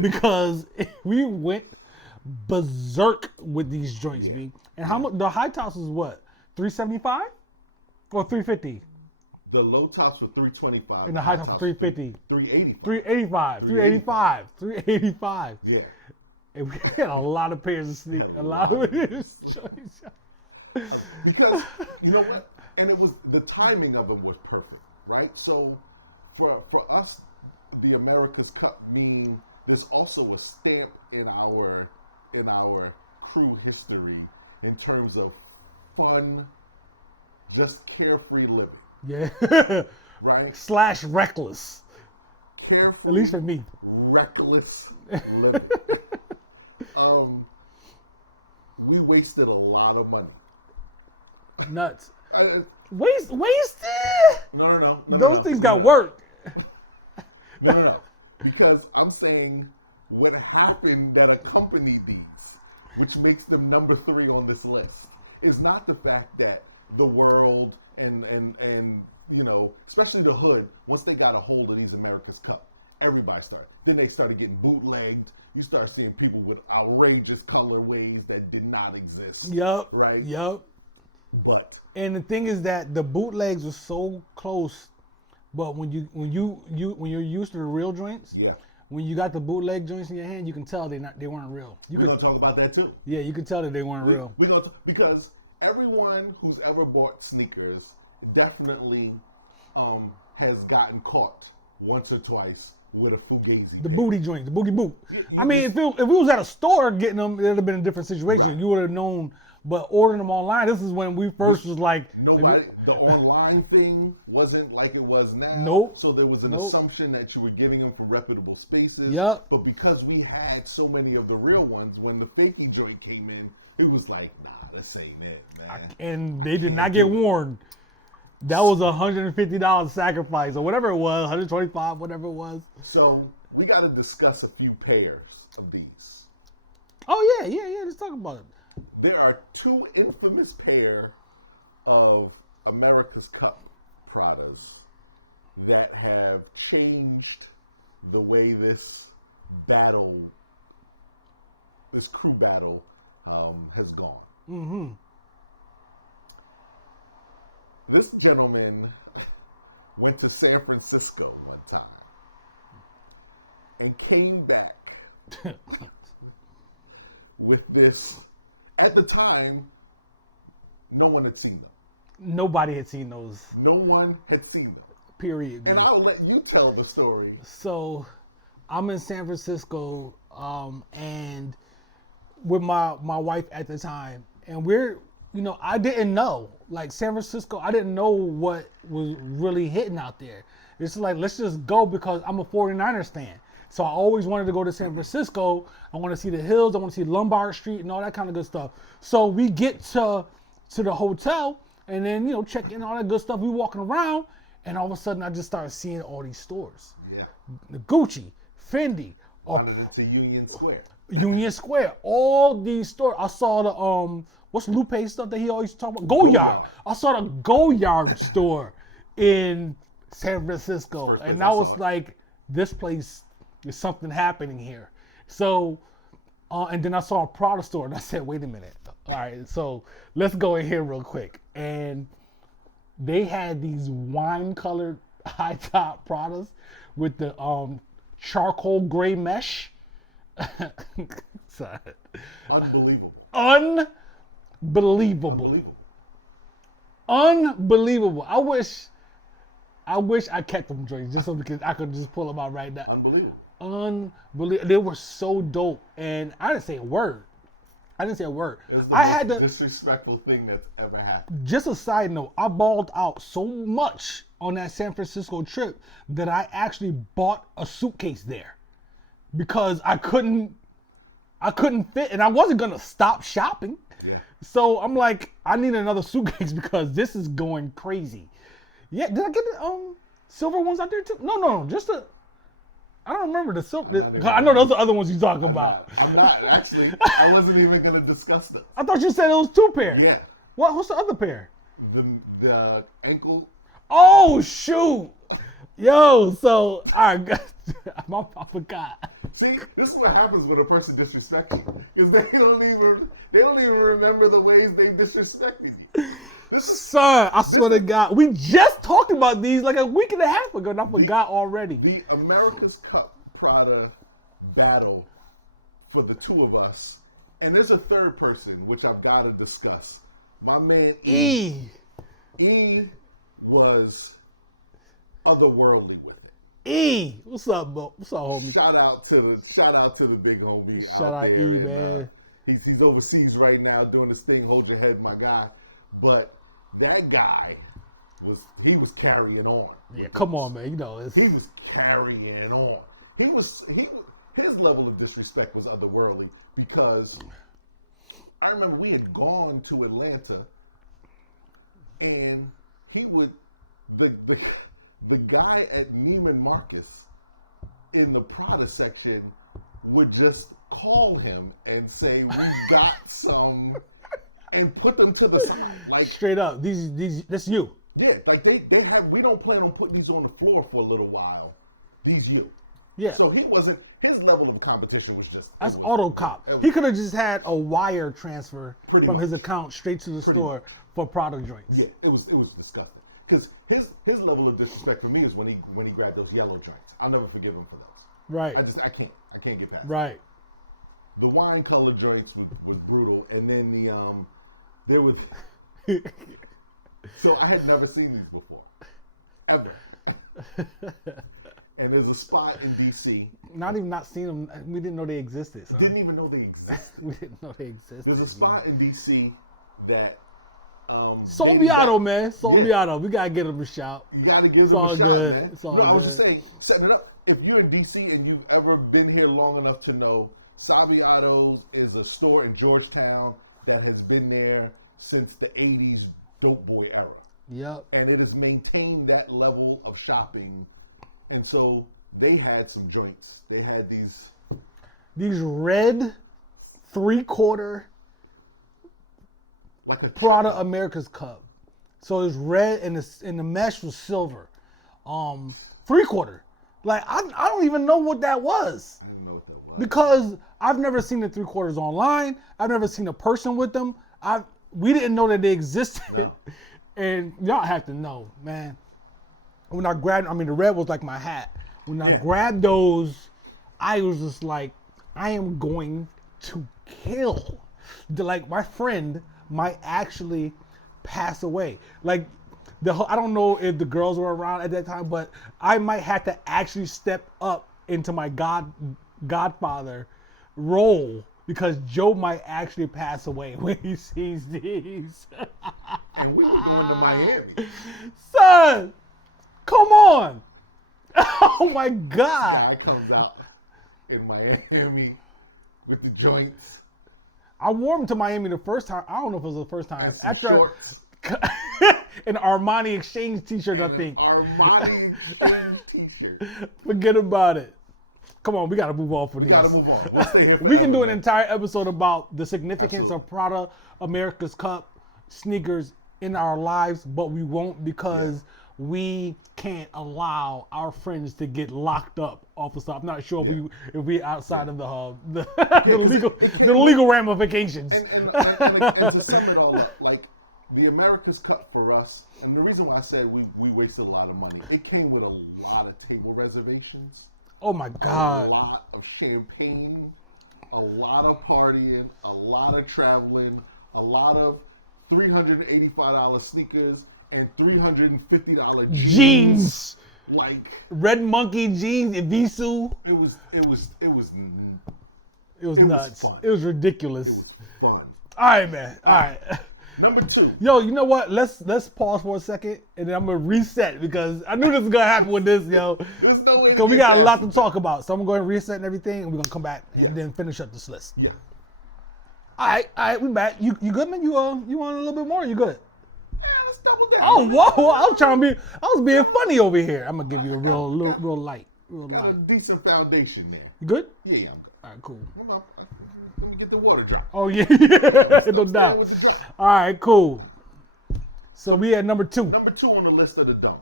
because we went berserk with these joints, B. And how much? The high tops was what? $375 or $350? The low tops were $325. And the high tops were $350. $385. $385. Yeah. And we had a lot of pairs of sneakers. A lot of joints. Because you know what? And it was the timing of them was perfect, right? So for us, the America's Cup mean there's also a stamp in our crew history in terms of fun, just carefree living. Yeah. Right? / reckless. Carefree. At least for me. Reckless living. We wasted a lot of money. Nuts. Wasted? No. Those things got work. No. Because I'm saying what happened that accompanied these, which makes them number 3 on this list, is not the fact that the world and especially the hood, once they got a hold of these America's Cup, everybody started. Then they started getting bootlegged. You start seeing people with outrageous colorways that did not exist. Yup. Right? Yup. And the thing is that the bootlegs were so close, but when you're used to the real joints, yeah. When you got the bootleg joints in your hand, you can tell they weren't real. We're gonna talk about that too. Yeah, you can tell that they weren't real. Because everyone who's ever bought sneakers definitely has gotten caught once or twice with a fugazi. The booty joint, the boogie boot. I mean, if we was at a store getting them, it'd have been a different situation. Right. You would have known. But ordering them online, this is when we first was like... Nobody, the online thing wasn't like it was now. Nope. So there was an assumption that you were getting them from reputable spaces. Yep. But because we had so many of the real ones, when the fakey joint came in, it was like, nah, this ain't it, man. And they did not get warned. That was $150 sacrifice or whatever it was, $125, whatever it was. So we got to discuss a few pairs of these. Oh, yeah. Let's talk about it. There are two infamous pair of America's Cup Pradas that have changed the way this crew battle has gone. Mm-hmm. This gentleman went to San Francisco one time and came back with this. At the time, no one had seen them. Nobody had seen those. No one had seen them. Period. And I'll let you tell the story. So, I'm in San Francisco, and with my wife at the time, and we're, I didn't know. Like, San Francisco, I didn't know what was really hitting out there. It's like, let's just go because I'm a 49ers fan. So I always wanted to go to San Francisco. I want to see the hills. I want to see Lombard Street and all that kind of good stuff. So we get to the hotel and then, check in, all that good stuff. We walking around and all of a sudden I just started seeing all these stores. Yeah. The Gucci, Fendi. To Union Square. Union Square. All these stores. I saw the, what's Lupe's stuff that he always talk about? Goyard. I saw the Goyard store in San Francisco. And I was like, this place... There's something happening here. So, and then I saw a Prada store and I said, wait a minute. All right, so let's go in here real quick. And they had these wine colored high top Pradas with the charcoal gray mesh. Unbelievable. Unbelievable. I wish I kept them joints just so because I could just pull them out right now. Unbelievable. They were so dope. And I didn't say a word. That's the most disrespectful thing that's ever happened. Just a side note, I balled out so much on that San Francisco trip that I actually bought a suitcase there because I couldn't fit and I wasn't going to stop shopping. Yeah. So I'm like, I need another suitcase because this is going crazy. Yeah, did I get the silver ones out there too? No, just the. I don't remember the silver. I know those are other ones you're talking about. I'm not actually. I wasn't even gonna discuss them. I thought you said it was two pair. Yeah. What's the other pair? The ankle. Oh shoot! Yo, so all right, I forgot. See, this is what happens when a person disrespects you, because they don't even remember the ways they disrespected you. Son, I swear to God, we just talked about these like a week and a half ago, and I forgot already. The America's Cup Prada battle for the two of us, and there's a third person which I've got to discuss. My man E was otherworldly with it. E, what's up, bro? What's up, homie? Shout out to the big homie. Shout out E, man. He's overseas right now doing this thing. Hold your head, my guy. But that guy was carrying on. Yeah, come on, man. He was carrying on. His level of disrespect was otherworldly because I remember we had gone to Atlanta and the guy at Neiman Marcus in the Prada section would just call him and say, "We got some." And put them to the side. Like, straight up, that's you. Yeah, like they have. We don't plan on putting these on the floor for a little while. These you. Yeah. So he wasn't. His level of competition was just. That's auto cop. He could have just had a wire transfer from his account straight to the store for Prada joints. Yeah, it was disgusting. Because his level of disrespect for me is when he grabbed those yellow joints. I'll never forgive him for those. Right. I can't get past. Right. The wine colored joints was brutal, and then there was. So I had never seen these before. ever. And there's a spot in DC. Not seen them. We didn't know they existed. Son. Didn't even know they existed. We didn't know they existed. There's a spot in DC that. Sol Beato, man. Sol Beato. We gotta give him a shout. You gotta give him a shot, good. man. It's all no, good. I was just saying, setting it up. If you're in DC and you've ever been here long enough to know, Sol Beato's is a store in Georgetown that has been there since the 80s Dope Boy era. Yep. And it has maintained that level of shopping. And so they had some joints. They had these red 3/4 like a Prada America's Cup. So it's red and the mesh was silver. 3/4. Like I don't even know what that was. I didn't know what that was. Because I've never seen the 3/4s online. I've never seen a person with them. We didn't know that they existed. No. And y'all have to know, man. When I grabbed, the red was like my hat. When I grabbed those, I was just like, I am going to kill. Like my friend might actually pass away. Like I don't know if the girls were around at that time, but I might have to actually step up into my godfather role because Joe might actually pass away when he sees these. And we were going to Miami. Son, come on. Oh my God. Guy comes out in Miami with the joints. I wore them to Miami the first time. I don't know if it was the first time. Shorts. An Armani Exchange t-shirt, I think. Armani Exchange t-shirt. Forget about it. Come on, we got to move on from these. We got to move on. We'll stay here We can do an entire episode about the significance of Prada America's Cup sneakers in our lives, but we won't because we can't allow our friends to get locked up off of stuff. I'm not sure if we outside of the legal ramifications. And to sum it all up, like the America's Cup for us, and the reason why I said we wasted a lot of money, it came with a lot of table reservations. Oh my God. A lot of champagne, a lot of partying, a lot of traveling, a lot of $385 sneakers and $350 jeans. Like Red Monkey jeans, Evisu. It was nuts. Fun. It was ridiculous. It was fun. All right, man. All right. Number 2. Yo, you know what? Let's pause for a second, and then I'm gonna reset because I knew this was gonna happen with this, yo. There's no way. Because we got a lot to talk about, so I'm gonna go and reset and everything, and we're gonna come back and then finish up this list. Yeah. All right, we back. You good, man? You want a little bit more? You good? Yeah, let's double down. Oh, whoa! I was being funny over here. I'm gonna give you a real light. Got a decent foundation there. You good? Yeah, I'm good. All right, cool. Let me get the water drop. Oh yeah, no doubt. All right, cool. So we at number 2. Number 2 on the list of the dunks.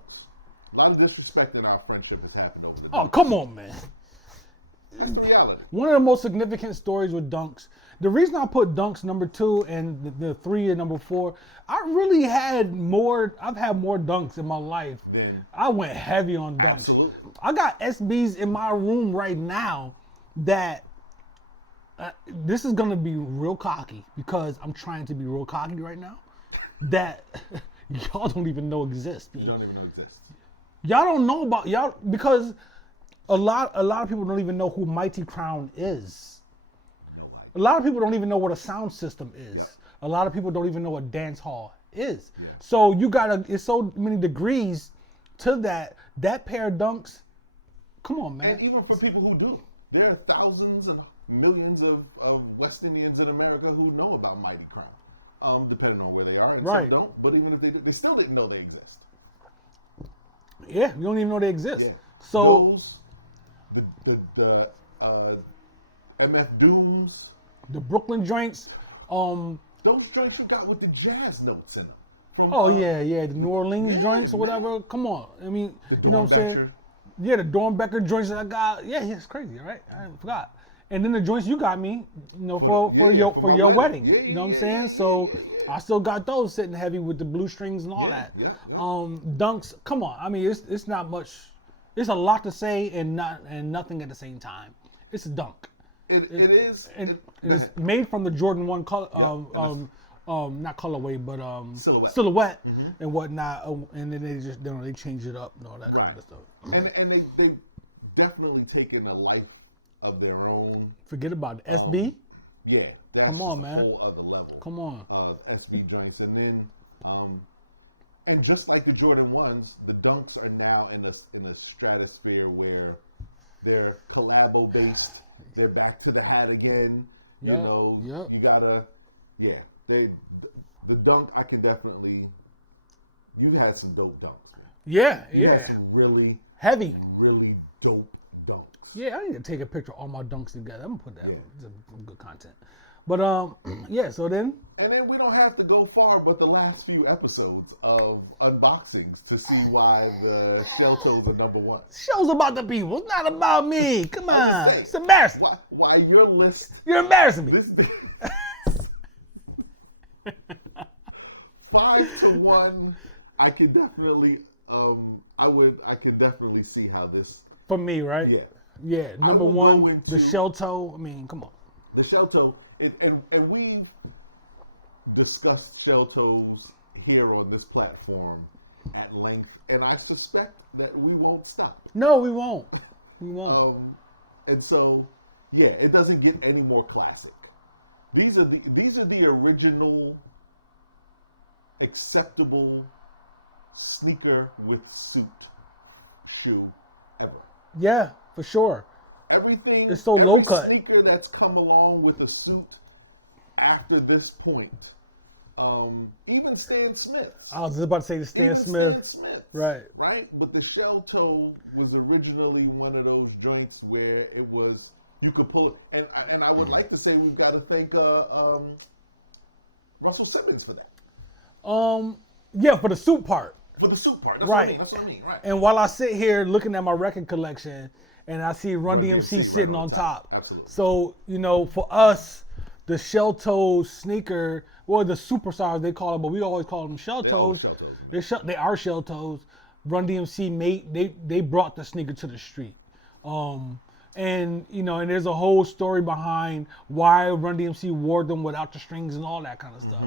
A lot of disrespect in our friendship has happened over the Oh, come on, man. That's the reality. One of the most significant stories with dunks. The reason I put dunks number 2 and the 3 and number 4, I've had more dunks in my life. Then I went heavy on dunks. Absolutely. I got SBs in my room right now that this is gonna be real cocky because I'm trying to be real cocky right now. That y'all don't even know exist. you don't even know exist. Y'all don't know about y'all because a lot of people don't even know who Mighty Crown is. A lot of people don't even know what a sound system is. Yeah. A lot of people don't even know what dance hall is. Yeah. So it's so many degrees to that. That pair of dunks, come on, man. And even for people who do, there are thousands of millions of West Indians in America who know about Mighty Crown, depending on where they are. And right. some don't, but even if they still didn't know they exist. Yeah, you don't even know they exist. Yeah. So the MF Dooms, the Brooklyn joints, those joints you got with the jazz notes in them. The New Orleans joints or whatever. Come on, I mean, you know what I'm saying? Yeah, the Dornbecker joints that I got. Yeah, it's crazy, right? I forgot. And then the joints you got me, for your wedding. Yeah, you know what I'm saying? So I still got those sitting heavy with the blue strings and all that. Yeah. Dunks, come on. I mean, it's not much. It's a lot to say and nothing at the same time. It's a dunk. It is. It's made from the Jordan 1 color, not colorway, but silhouette and whatnot, and then they just they change it up and all that kind of stuff. And they definitely taken a life of their own. Forget about it. SB. Yeah, that's come on, man. A whole other level. Come on, SB joints, and then and just like the Jordan 1s, the Dunks are now in a stratosphere where they're collabo based. They're back to the hat again. Yep. You know, you gotta, the dunk. I can definitely. You've had some dope dunks, man. You had some really heavy, really dope dunks. Yeah, I need to take a picture of all my dunks together. I'm gonna put that. It's some good content. But so then. And then we don't have to go far, but the last few episodes of unboxings to see why the shell toes are number one. Show's about the people. It's not about me. Come on. It's embarrassing. Why your list? You're embarrassing me. 5-1. I can definitely. I can definitely see how this. For me, right? Yeah. Yeah. Number one, the shell toe. I mean, come on. The shell toe, and we discussed shell toes here on this platform at length, and I suspect that we won't stop. No, we won't. We won't. And so, it doesn't get any more classic. These are the original acceptable sneaker with suit shoe ever. Yeah, for sure. Everything. It's so low cut. Sneaker that's come along with a suit after this point. Even Stan Smith's. I was just about to say the Stan Smith. Right. Right? But the shell toe was originally one of those joints where it was, you could pull it. And I would like to say we've got to thank Russell Simmons for that. Yeah, for the suit part. For the suit part. That's what I mean. Right. And while I sit here looking at my record collection and I see Run DMC sitting on top. Absolutely. So, for us, the shell toe sneaker, or the superstars they call them, but we always call them shell toes. They are shell toes. Run DMC they brought the sneaker to the street. And there's a whole story behind why Run DMC wore them without the strings and all that kind of stuff.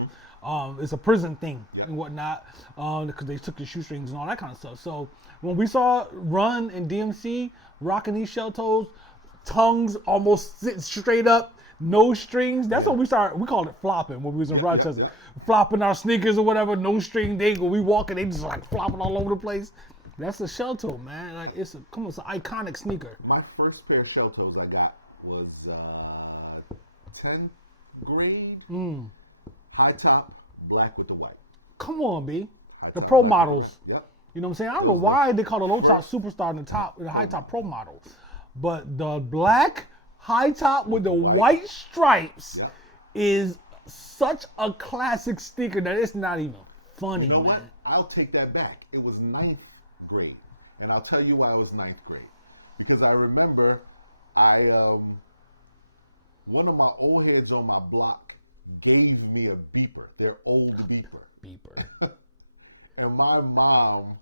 It's a prison thing and whatnot, because they took the shoestrings and all that kind of stuff. So when we saw Run and DMC rocking these shell toes, tongues almost sitting straight up, no strings. That's what we called it flopping when we was in Rochester. Flopping our sneakers or whatever, no string. We walking, they just like flopping all over the place. That's a shell toe, man. Like it's an iconic sneaker. My first pair of shell toes I got was 10th grade. High top, black with the white. Come on, B. The pro models. Yep. You know what I'm saying? I don't know why they call the low top superstar and the high top pro model. But the black high top with the white stripes is such a classic sneaker that it's not even funny. You know man. what? I'll take that back. It was 9th grade. And I'll tell you why it was 9th grade. Because I remember one of my old heads on my block gave me a beeper, their old beeper. And my mom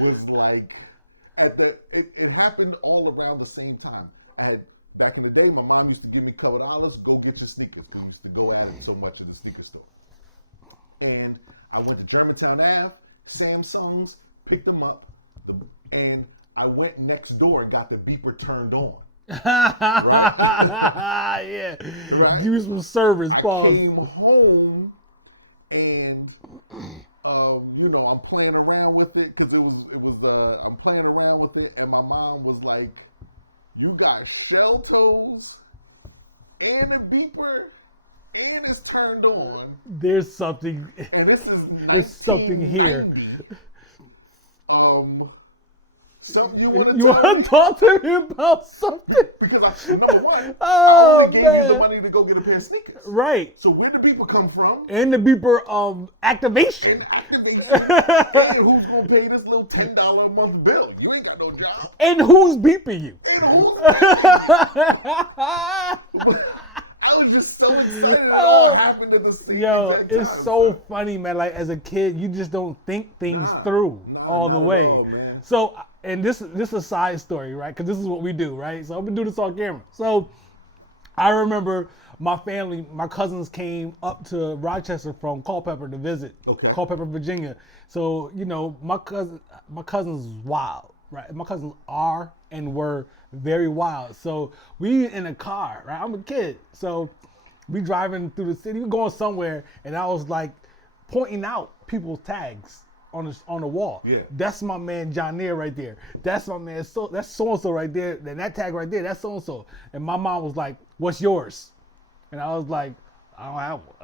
was like, it happened all around the same time. Back in the day, my mom used to give me $2, go get your sneakers. We used to go at it so much in the sneaker store. And I went to Germantown Ave, Samsung's, picked them up, and I went next door and got the beeper turned on. Right? Yeah. Right? Give me some service, pause. I came home and I'm playing around with it because I'm playing around with it, and my mom was like, "You got shell toes and a beeper, and it's turned on." There's something. And this is there's something here. You want to talk to me about something? Because number one, I only gave you the money to go get a pair of sneakers. Right. So where do people come from? And the beeper activation. And who's gonna pay this little $10 a month bill? You ain't got no job. And who's beeping you? I was just so excited. What happened to the sneakers? Yo, it's so funny, man. Like as a kid, you just don't think things through all the way. So, and this is a side story, right? Because this is what we do, right? So I'm gonna do this on camera. So I remember my family, my cousins came up to Rochester from Culpeper to visit. Okay. Culpeper, Virginia. So, you know, my cousins was wild, right? My cousins are and were very wild. So we in a car, right? I'm a kid. So we driving through the city, we going somewhere, and I was like pointing out people's tags on the wall. Yeah. That's my man John Neer right there. That's my man. So that's so and so right there. Then that tag right there. That's so and so. And my mom was like, "What's yours?" And I was like, "I don't have one."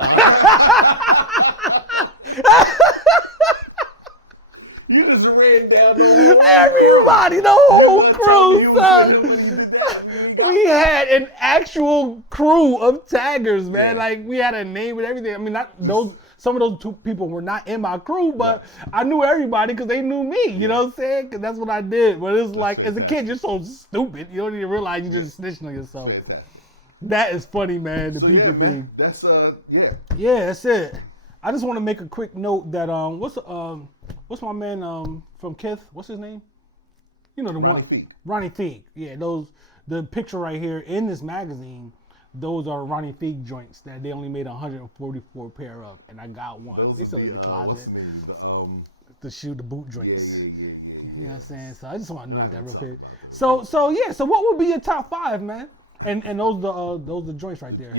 You just ran down the whole Everybody, the whole crew, son. We had an actual crew of taggers, man. Like we had a name and everything. I mean, not those. Some of those two people were not in my crew, but I knew everybody because they knew me. You know what I'm saying? Because that's what I did. But it's like, as a kid, you're so stupid. You don't even realize you just snitching on yourself. That is funny, man. The people thing. That's yeah. Yeah, that's it. I just want to make a quick note that what's my man from Kith? What's his name? You know the Ronnie one. Feek. Ronnie Feek. Yeah, the picture right here in this magazine. Those are Ronnie Feek joints that they only made 144 pair of, and I got one. Those they still in the closet. What's the name? The shoe, the boot joints. Yeah. You know what I'm saying? So I just want to note that real quick. So So what would be your top 5, man? And those the joints right there.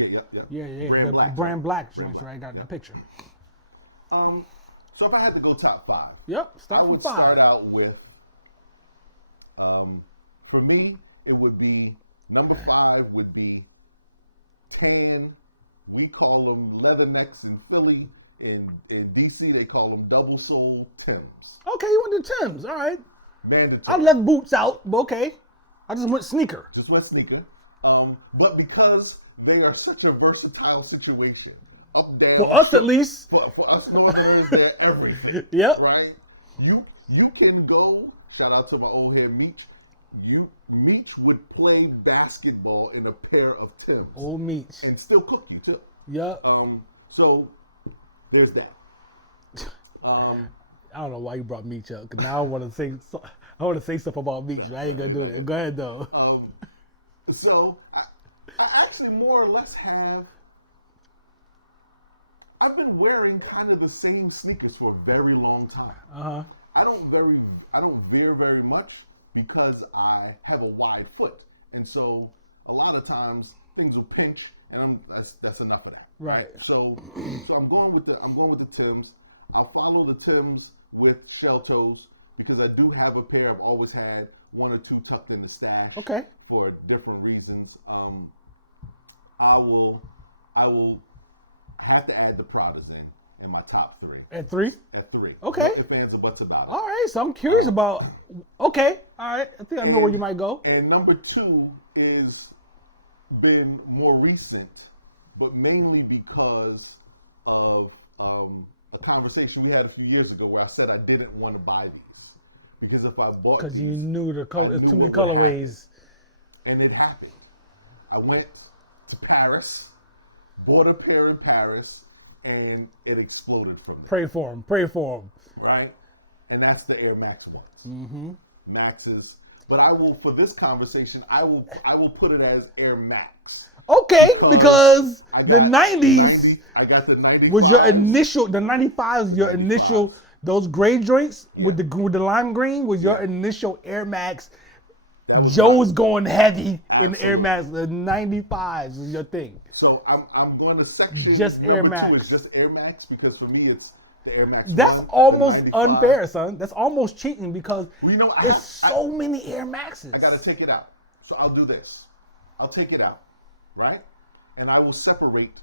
Yeah. Brand black joints, right? Got the picture. So if I had to go top 5, Yep. Start from 5. Start out with. For me, it would be number 5 would be tan. We call them leathernecks in Philly. In DC, they call them double sole Timbs. Okay, you went to Timbs. All right. Mandatory. I left boots out, but okay. I just went sneaker. But because they are such a versatile situation, up, down. For us, at least. For us Northerners, they're everything. Yep. Right? You can go, shout out to my old head Meech. Meech would play basketball in a pair of Timbs. Old Meech. And still cook you, too. Yep. So, there's that. I don't know why you brought Meech up, because now I want to say stuff about Meech, but I ain't going to do that. Go ahead, though. So, I actually more or less I've been wearing kind of the same sneakers for a very long time. Uh-huh. I don't veer very much because I have a wide foot. And so, a lot of times, things will pinch, and that's enough of that. Right. So I'm going with the Timbs. I'll follow the Timbs with shell toes because I do have a pair. I've always had 1 or 2 tucked in the stash. Okay. For different reasons. I will have to add the Pradas in my top 3. At 3? At 3. Okay. What the fans are butts about. All right. So I'm curious about. Okay. All right. I think I know where you might go. And number 2 is been more recent, but mainly because of a conversation we had a few years ago where I said I didn't want to buy these because if I bought because these, you knew the color, too many colorways, and it happened. I went to Paris, bought a pair in Paris, and it exploded from there. Pray for him. Right, and that's the Air Max ones. Mm-hmm. Maxes. But I will, for this conversation, I will put it as Air Max. Okay, because the 90s. I got the 95. Was your initial, the 95s, your initial, those gray joints with the lime green was your initial Air Max. Joe's going heavy in the Air Max. The 95s is your thing. So I'm going to section just number Air 2. Max. It's just Air Max because for me it's the Air Max. That's 1, almost unfair, son. That's almost cheating because there's so many Air Maxes. I got to take it out. So I'll do this. I'll take it out, right? And I will separate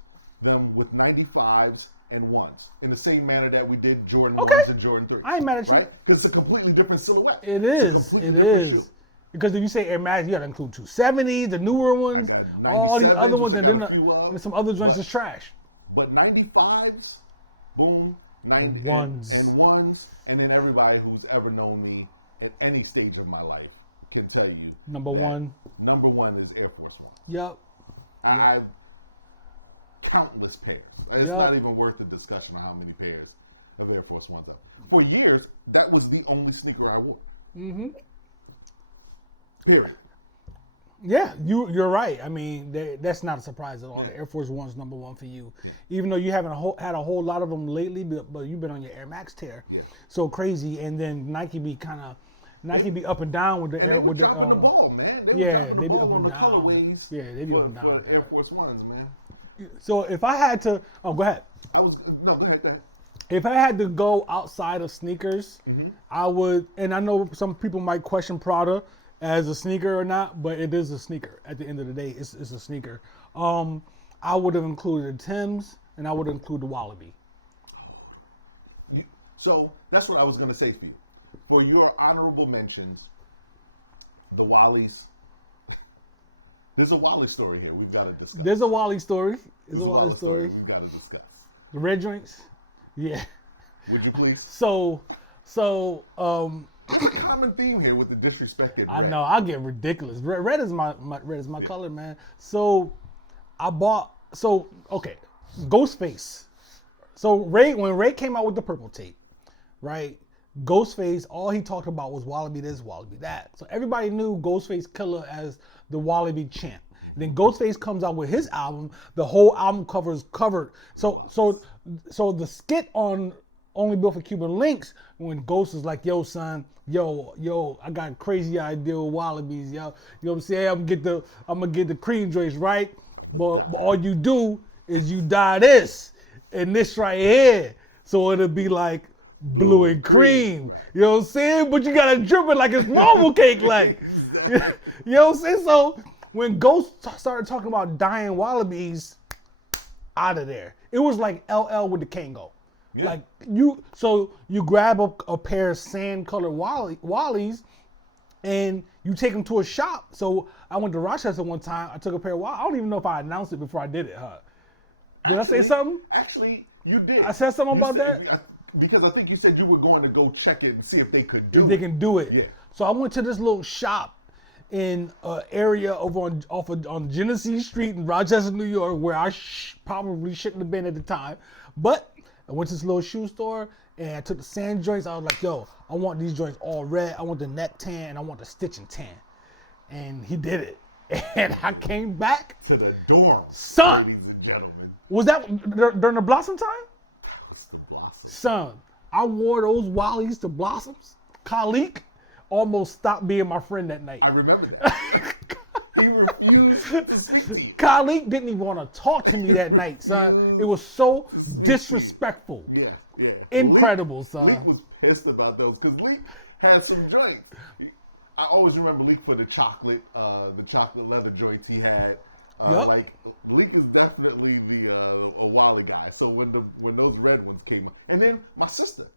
them with 95s and 1s in the same manner that we did Jordan 1s and Jordan 3s. I ain't mad at you. Right? Because it's a completely different silhouette. It is. Shoe. Because if you say Air Max, you got to include 270s, the newer ones, all these other ones, and then some other joints is trash. But 95s, boom, 90 ones. And 1s, and then everybody who's ever known me at any stage of my life can tell you. Number 1 is Air Force 1. Yep. I have countless pairs. It's not even worth the discussion on how many pairs of Air Force 1s are. For years, that was the only sneaker I wore. Mm-hmm. Period. Yeah, you're right. I mean, that's not a surprise at all. The Air Force One's number one for you, even though you haven't had a whole lot of them lately. But you've been on your Air Max tear, so crazy. And then Nike be up and down with the Air with the ball, man. They be up and down. Yeah, they be up and down. Air Force Ones, man. So if I had to, go ahead. Go ahead. If I had to go outside of sneakers, I would. And I know some people might question Prada as a sneaker or not, but it is a sneaker. At the end of the day, it's a sneaker. I would have included the Timbs, and I would include the Wallaby. So that's what I was going to say for you. For your honorable mentions, the Wallies. There's a Wally story here we've got to discuss. There's a Wally story. We've got to discuss. The red joints? Yeah. Would you please? So there's a common theme here with the disrespect in red. I know, I get ridiculous. Red is my color, man. So I bought Ghostface. So when Ray came out with the purple tape, right? Ghostface, all he talked about was Wallaby this, Wallaby that. So everybody knew Ghostface Killer as the Wallaby champ. And then Ghostface comes out with his album. The whole album cover is covered. So the skit on Only Built for Cuban Links, when Ghost is like, yo, son, yo, I got a crazy idea with Wallabies, yo. You know what I'm saying? I'm gonna get the cream joints, right? But all you do is you dye this and this right here. So it'll be like blue and cream. You know what I'm saying? But you gotta drip it like it's marble cake, like. You know what I'm saying? So when Ghost started talking about dyeing Wallabies, out of there. It was like LL with the Kango. Yeah. Like you grab a pair of sand colored Wallies and you take them to a shop. So I went to Rochester one time. I took a pair of Wallies. I don't even know if I announced it before I did it, huh? Did I say something? Actually, you did. I said something about that? Because I think you said you were going to go check it and see if they could do it. If they can do it. Yeah. So I went to this little shop in an area over on Genesee Street in Rochester, New York, where I probably shouldn't have been at the time. But I went to this little shoe store and I took the sand joints. I was like, yo, I want these joints all red. I want the neck tan and I want the stitching tan. And he did it. And I came back to the dorm. Son! Ladies and gentlemen. Was that during the Blossom time? That was the Blossom. Son, I wore those Wallies to Blossoms. Khalik almost stopped being my friend that night. I remember that. He refused to speak to you. Khalik didn't even want to talk to me that night, son. It was so disrespectful. Yeah. Incredible, son. Leak was pissed about those because Leak had some joints. I always remember Leak for the chocolate leather joints he had. Like Leak is definitely a Wally guy. So when those red ones came up, and then my sister.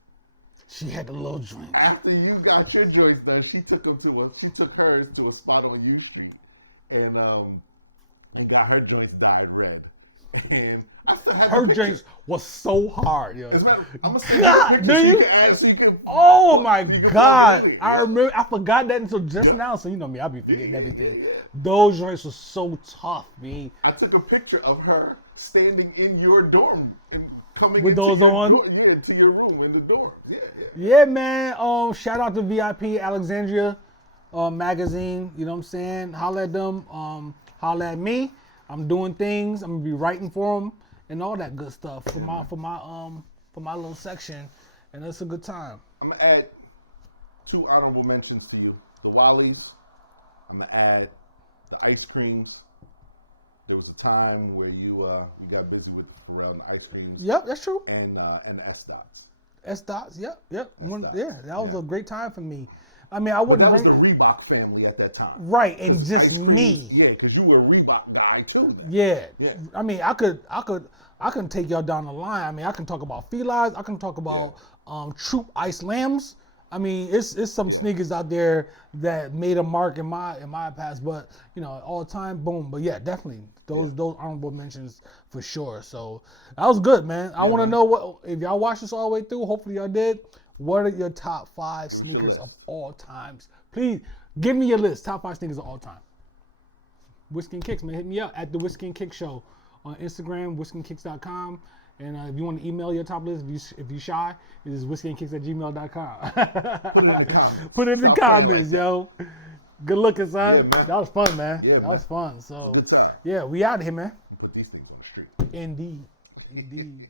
She had the little joints. After you got your joints done, she took hers to a spot on U Street, and got her joints dyed red. And I still have her joints was so hard, yo. I'm gonna send you a picture so you can add, so you can. Oh my God! I remember. I forgot that until just now. So you know me, I be forgetting everything. Yeah. Those joints were so tough, man. I took a picture of her standing in your dorm and coming with those on. To your room in the dorm. Yeah, man. Shout out to VIP Alexandria magazine. You know what I'm saying? Holla at them. Holla at me. I'm doing things. I'm gonna be writing for them and all that good stuff for my little section, and it's a good time. I'm gonna add 2 honorable mentions to you: the Wallies. I'm gonna add the ice creams. There was a time where you got busy with around the ice creams. Yep, that's true. And the S dots. S dots. Yep. That was a great time for me. I mean, I wouldn't. But that was the Reebok family at that time, right? And just me. Yeah, because you were a Reebok guy too. Yeah. I mean, I can take y'all down the line. I mean, I can talk about Felines. I can talk about Troop Ice Lambs. I mean, it's some sneakers out there that made a mark in my past, but all time, boom. But yeah, definitely those honorable mentions for sure. So that was good, man. I want to know what if y'all watched this all the way through. Hopefully y'all did. What are your top 5 sneakers of all times? Please give me your list. Top 5 sneakers of all time. Whiskey and Kicks, man. Hit me up at the Whiskey and Kick Show on Instagram, whiskeyandkicks.com. And if you want to email your top list, if you're shy, it is whiskeyandkicks@gmail.com. Put it in the comments. Put it in the comments, yo. Good looking, son. Yeah, man. That was fun, man. Yeah, that man. was fun. So, Good time. yeah, we out here, man. Put these things on the street. Indeed. Indeed.